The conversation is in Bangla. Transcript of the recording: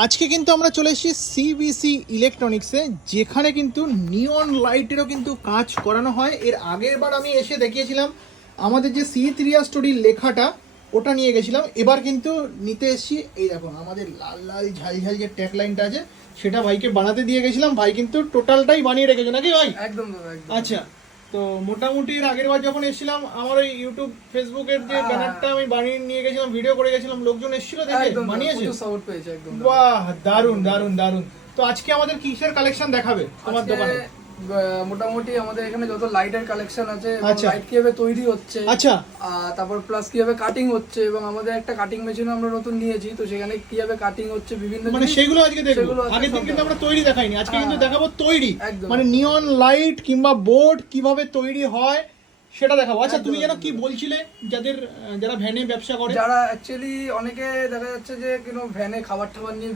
আজকে কিন্তু আমরা চলে এসেছি সিবিসি ইলেকট্রনিক্সে, যেখানে কিন্তু নিয়ন লাইটেরও কিন্তু কাজ করানো হয়। এর আগের বার আমি এসে দেখিয়েছিলাম আমাদের যে C3 স্টোরির লেখাটা, ওটা নিয়ে গেছিলাম। এবার কিন্তু নিতে এসেছি এই দেখো আমাদের লাল লাল ঝালঝাল যে ট্যাগ লাইনটা আছে, সেটা ভাইকে বানাতে দিয়ে গেছিলাম। ভাই কিন্তু টোটালটাই বানিয়ে রেখেছে নাকি ভাই? একদম দাদা, একদম। আচ্ছা, তো মোটামুটি এর আগের বার যখন এসেছিলাম আমার ওই ইউটিউব ফেসবুকের যে ব্যানারটা আমি বানিয়ে নিয়ে গেছিলাম, ভিডিও করে গেছিলাম, লোকজন এসেছিল দেখে একদম বানিয়েছে। প্রচুর সাপোর্ট পেয়েছে একদম দাদা। বাহ, দারুন দারুন দারুন। তো আজকে আমাদের কিসের কালেকশন দেখাবে তোমার আজকে, দোকানে? মোটামুটি আমাদের এখানে যত লাইটের কালেকশন আছে, আচ্ছা। লাইট কিভাবে তৈরি হচ্ছে, আচ্ছা, তারপর প্লাস কিভাবে কাটিং হচ্ছে, এবং আমাদের একটা কাটিং মেশিন আমরা নতুন নিয়েছি, তো সেখানে কিভাবে কাটিং হচ্ছে বিভিন্ন মানে জিনিস, সেগুলো আজকে দেখবো। সেগুলো আজকে আগের দিন সব কিন্তু আমরা দেখাবো। তৈরি দেখাইনি, আজকে কিন্তু হ্যাঁ, দেখাবো তৈরি। একদম। মানে নিয়ন লাইট কিংবা বোর্ড কিভাবে তৈরি হয় সেটা দেখাবো। আচ্ছা, একদম, তুমি যেন একদম। কি বলছিলে, যারা ভ্যানে ব্যবসা করে, যারা অ্যাকচুয়ালি অনেকে দেখা যাচ্ছে যে ভ্যানে খাবার টাবার নিয়ে